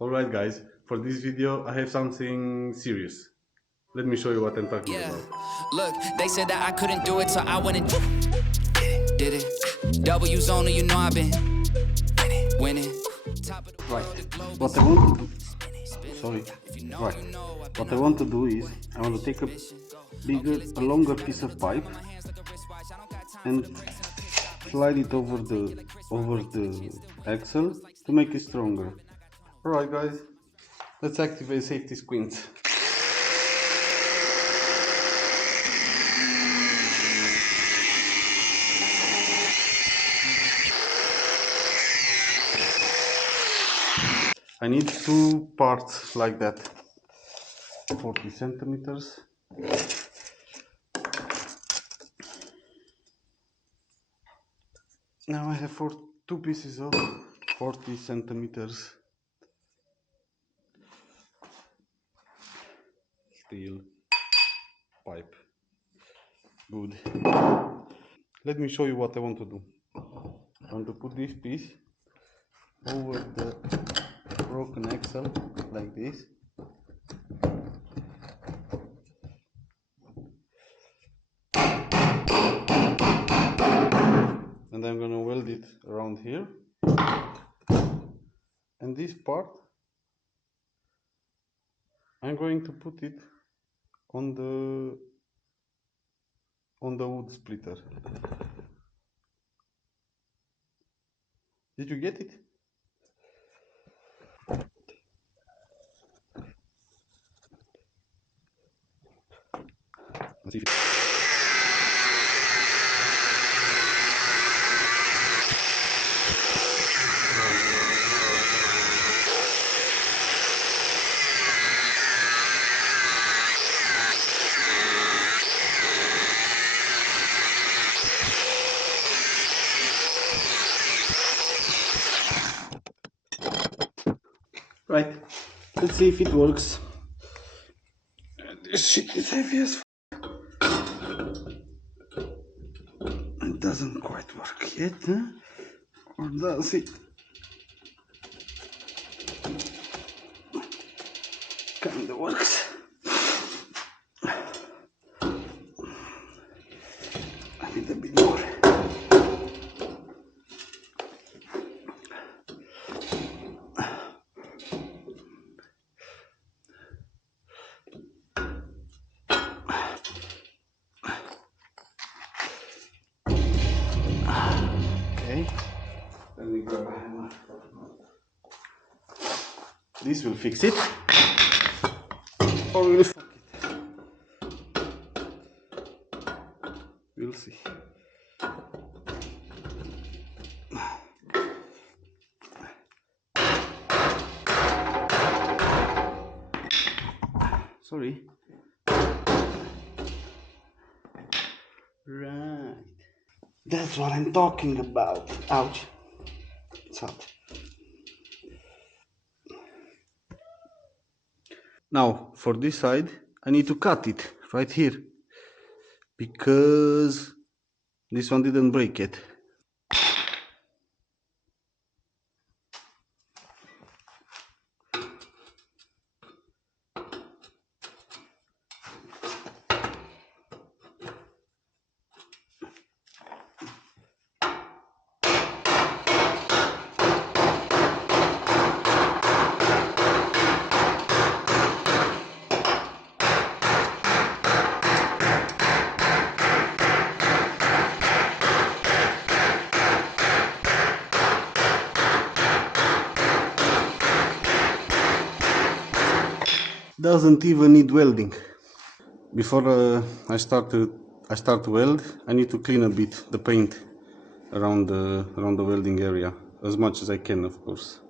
Alright guys, for this video I have something serious. Let me show you what I'm talking Yeah. about. Look, they said that I couldn't do it, so I went and did it. W's only, you know I've been winning. Top of the Right. world, the globe What is I want to do, spinning. sorry. If you know, Right. you know. I've been What I on want to a do is I want to take a mission. Okay, bigger, let's a get it. longer Got a piece little of time pipe on my hands like a wristwatch. I don't got time for the and breaks and the pit stop. Race slide like it a over marathon, make it the like Chris Rock. over Break through the chin, the still waiting for axle numbers like to Steve make it Harvey. Keep stronger. driving, I got 20 more. Alright guys, let's activate safety squint. I need two parts like that. 40 centimeters. Now I have two pieces of 40 centimeters steel pipe. Good. Let me show you what I want to do. I want to put this piece over the broken axle like this. And I'm gonna weld it around here. And this part, I'm going to put it on the wood splitter. Did you get it? Let's see if it... Right. Let's see if it works. This shit is heavy as it doesn't quite work yet, huh? Or does it? Kinda works. I need a bit more. Okay. Let me grab a hammer. This will fix it. Or will fuck it. We'll see. Sorry. Right. That's what I'm talking about. Ouch. It's hot. Now, for this side, I need to cut it right here because this one didn't break yet. Doesn't even need welding. Before I start to weld, I need to clean a bit the paint around the welding area as much as I can, of course.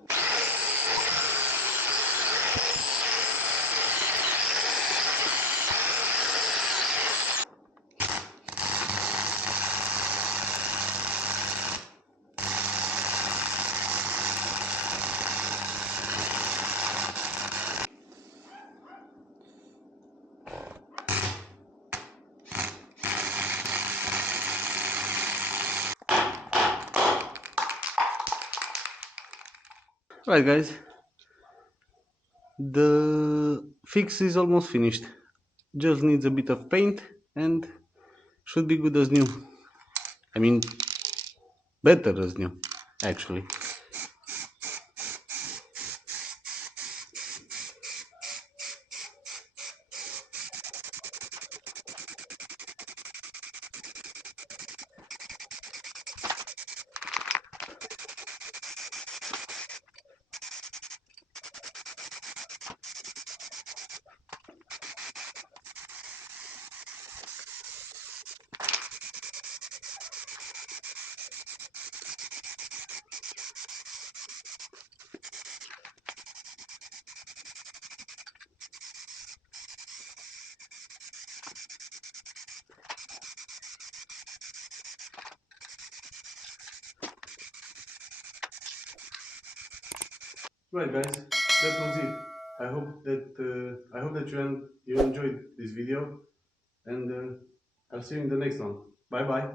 Right, guys. The fix is almost finished. Just needs a bit of paint and should be good as new. I mean, better as new, actually. Right, guys, that was it. I hope that you enjoyed this video, and I'll see you in the next one. Bye bye.